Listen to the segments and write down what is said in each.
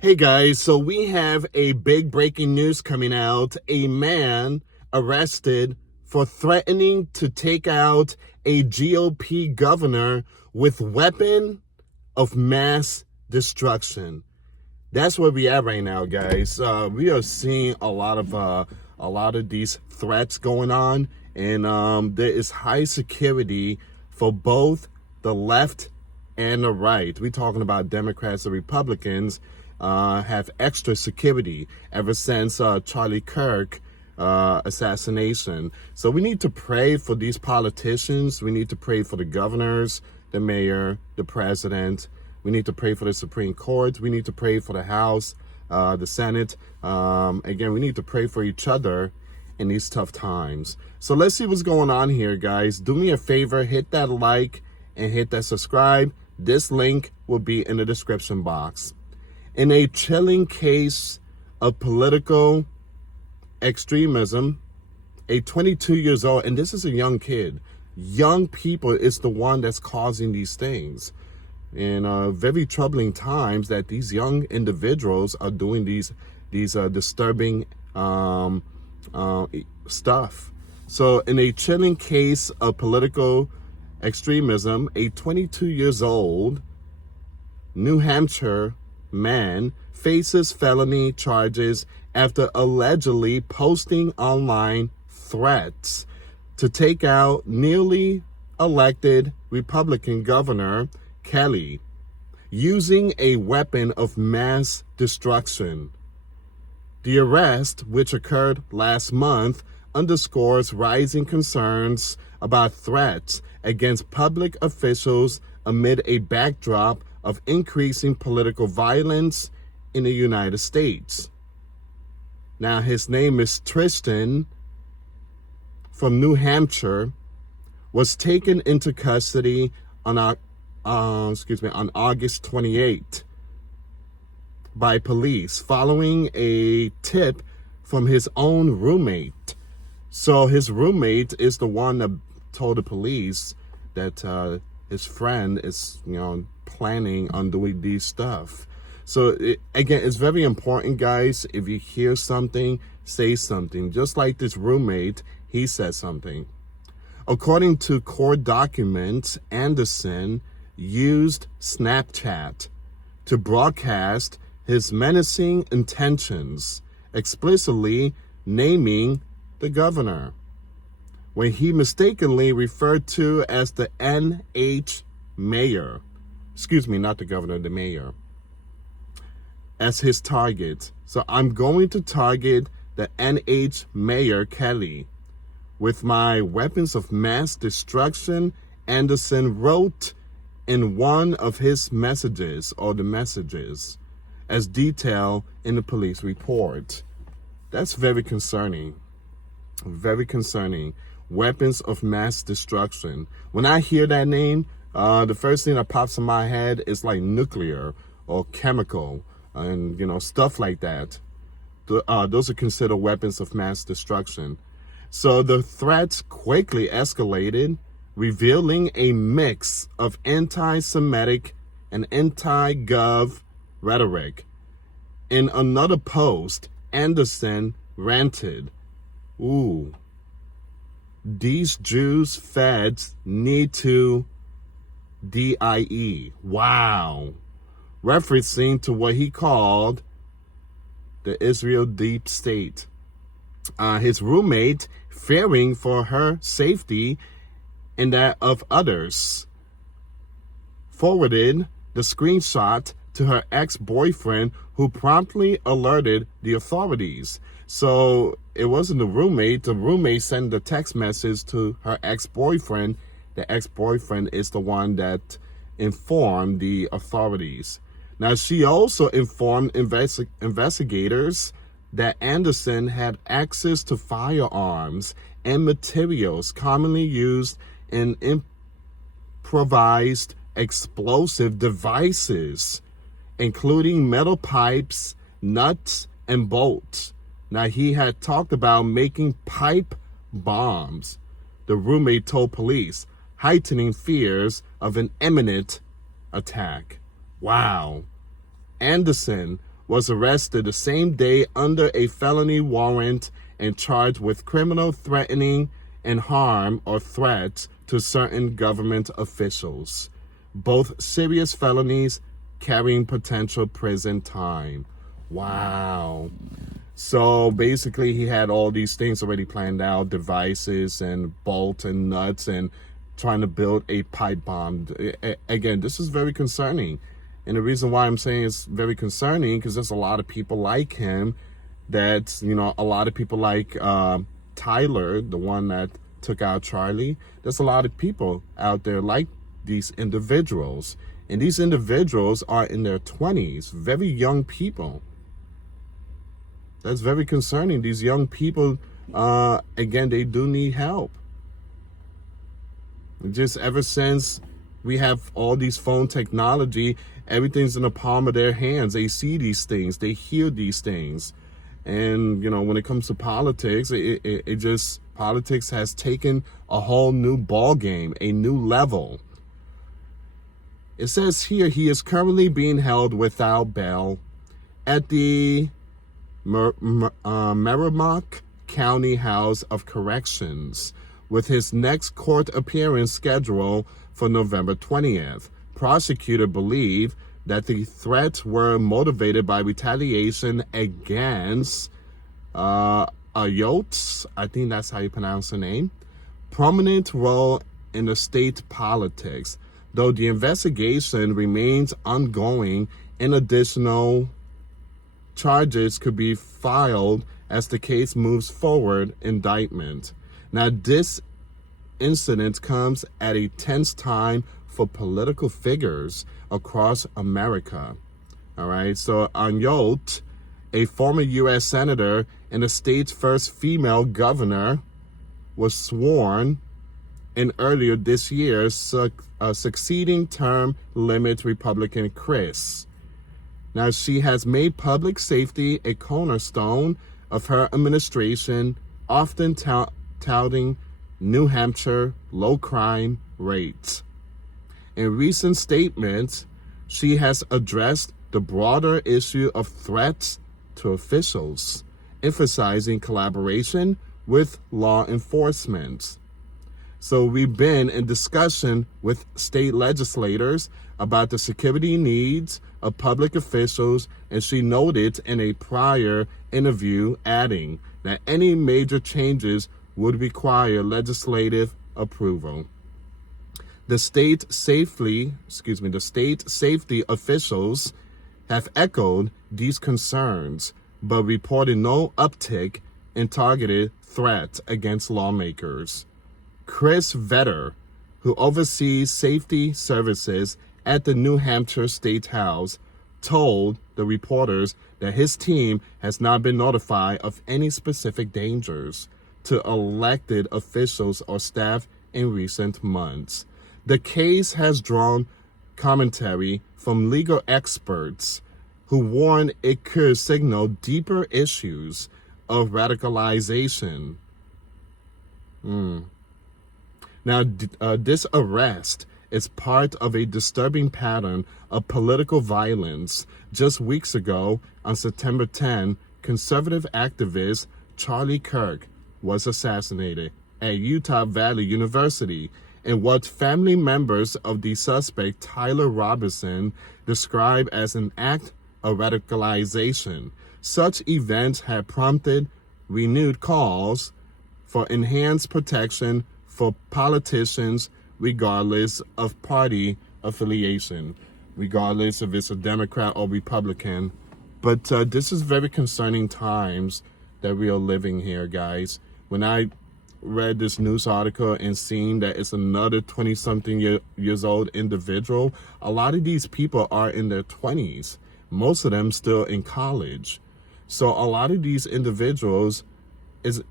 Hey guys, so we have a big breaking news coming out. A man arrested for threatening to take out a GOP governor with weapon of mass destruction. That's where we at right now, guys. We are seeing a lot of these threats going on, and there is high security for both the left and the right. We're talking about Democrats and Republicans. Have extra security ever since Charlie Kirk assassination. So we need to pray for these politicians. We need to pray for the governors, the mayor, the president. We need to pray for the Supreme Court. We need to pray for the House, the Senate. Again, we need to pray for each other in these tough times. So let's see what's going on here, guys. Do me a favor, hit that like and hit that subscribe. This link will be in the description box. In a chilling case of political extremism, a 22 years old, and this is a young kid, young people is the one that's causing these things. In very troubling times that these young individuals are doing these disturbing stuff. So in a chilling case of political extremism, a 22 years old New Hampshire man faces felony charges after allegedly posting online threats to take out newly elected Republican Governor Kelly using a weapon of mass destruction. The arrest, which occurred last month, underscores rising concerns about threats against public officials amid a backdrop of increasing political violence in the United States. Now, his name is Tristan from New Hampshire, was taken into custody on August 28th by police following a tip from his own roommate. So his roommate is the one that told the police that his friend is, planning on doing these stuff. So again, it's very important, guys. If you hear something, say something. Just like this roommate, he said something. According to court documents, Anderson used Snapchat to broadcast his menacing intentions, explicitly naming the governor, when he mistakenly referred to as the NH mayor. Excuse me, not the governor, the mayor, as his target. So I'm going to target the NH mayor Kelly with my weapons of mass destruction, Anderson wrote in one of his messages, or the messages, as detailed in the police report. That's very concerning. Very concerning. Weapons of mass destruction. When I hear that name, the first thing that pops in my head is like nuclear or chemical and, stuff like that. Those are considered weapons of mass destruction. So the threats quickly escalated, revealing a mix of anti-Semitic and anti-gov rhetoric. In another post, Anderson ranted, "Ooh, these Jews feds need to DIE." Wow. Referencing to what he called the Israel deep state. His roommate, fearing for her safety and that of others, forwarded the screenshot to her ex-boyfriend, who promptly alerted the authorities. So it wasn't the roommate. The roommate sent the text message to her ex-boyfriend. The ex-boyfriend is the one that informed the authorities. Now, she also informed investigators that Anderson had access to firearms and materials commonly used in improvised explosive devices, including metal pipes, nuts, and bolts. Now, he had talked about making pipe bombs, the roommate told police, heightening fears of an imminent attack. Wow. Anderson was arrested the same day under a felony warrant and charged with criminal threatening and harm or threats to certain government officials. Both serious felonies carrying potential prison time. Wow. So basically he had all these things already planned out, devices and bolts and nuts, and trying to build a pipe bomb. Again, this is very concerning. And the reason why I'm saying it's very concerning, because there's a lot of people like him that, a lot of people like Tyler, the one that took out Charlie. There's a lot of people out there like these individuals. And these individuals are in their 20s, very young people. That's very concerning. These young people, again, they do need help. Just ever since we have all these phone technology, everything's in the palm of their hands. They see these things, they hear these things. And, when it comes to politics, politics has taken a whole new ball game, a new level. It says here, he is currently being held without bail at the Merrimack County House of Corrections, with his next court appearance scheduled for November 20th. Prosecutors believe that the threats were motivated by retaliation against Ayotte, I think that's how you pronounce the name, prominent role in the state politics, though the investigation remains ongoing and additional charges could be filed as the case moves forward. Indictment. Now, this incident comes at a tense time for political figures across America. All right, so Ayotte, a former U.S. senator and the state's first female governor, was sworn in earlier this year, succeeding term limit Republican Chris. Now, she has made public safety a cornerstone of her administration, often touting New Hampshire low crime rates. In recent statements, she has addressed the broader issue of threats to officials, emphasizing collaboration with law enforcement. So we've been in discussion with state legislators about the security needs of public officials, and she noted in a prior interview, adding that any major changes would require legislative approval. The state safety officials have echoed these concerns, but reported no uptick in targeted threats against lawmakers. Chris Vetter, who oversees safety services at the New Hampshire State House, told the reporters that his team has not been notified of any specific dangers to elected officials or staff in recent months. The case has drawn commentary from legal experts who warn it could signal deeper issues of radicalization. Now, this arrest is part of a disturbing pattern of political violence. Just weeks ago, on September 10, conservative activist Charlie Kirk was assassinated at Utah Valley University in what family members of the suspect, Tyler Robinson, described as an act of radicalization. Such events have prompted renewed calls for enhanced protection for politicians, regardless of party affiliation, regardless if it's a Democrat or Republican. But this is very concerning times that we are living here, guys. When I read this news article and seeing that it's another 20-something years old individual, a lot of these people are in their 20s. Most of them still in college. So a lot of these individuals, it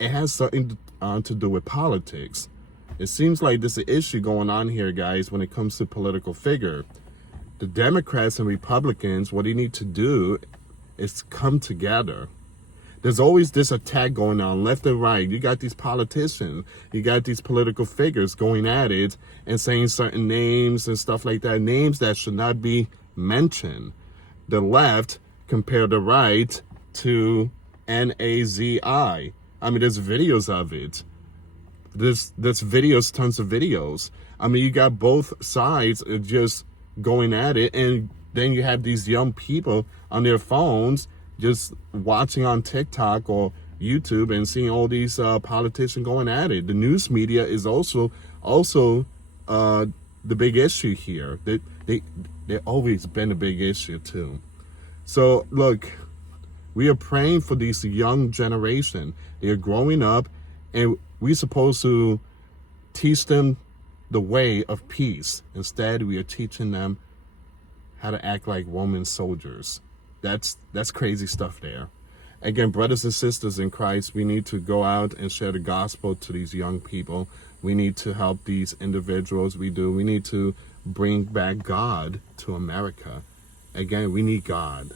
has something to do with politics. It seems like there's an issue going on here, guys, when it comes to political figure. The Democrats and Republicans, what they need to do is come together. There's always this attack going on left and right. You got these politicians, you got these political figures going at it and saying certain names and stuff like that, names that should not be mentioned. The left compare the right to Nazi. I mean, there's videos of it. There's videos, tons of videos. I mean, you got both sides just going at it, and then you have these young people on their phones just watching on TikTok or YouTube and seeing all these politicians going at it. The news media is also the big issue here. They've always been a big issue too. So look, we are praying for these young generation. They're growing up, and we're supposed to teach them the way of peace. Instead, we are teaching them how to act like Roman soldiers. That's crazy stuff there. Again, brothers and sisters in Christ, we need to go out and share the gospel to these young people. We need to help these individuals. We need to bring back God to America. Again, we need God.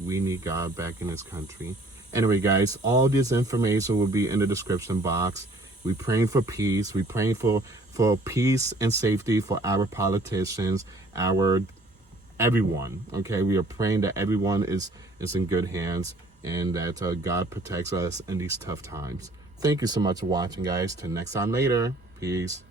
We need God back in this country. Anyway, guys, all this information will be in the description box. We're praying for peace. We're praying for peace and safety for our politicians, everyone. Okay, we are praying that everyone is in good hands, and that God protects us in these tough times. Thank you so much for watching, guys. Till next time later. Peace.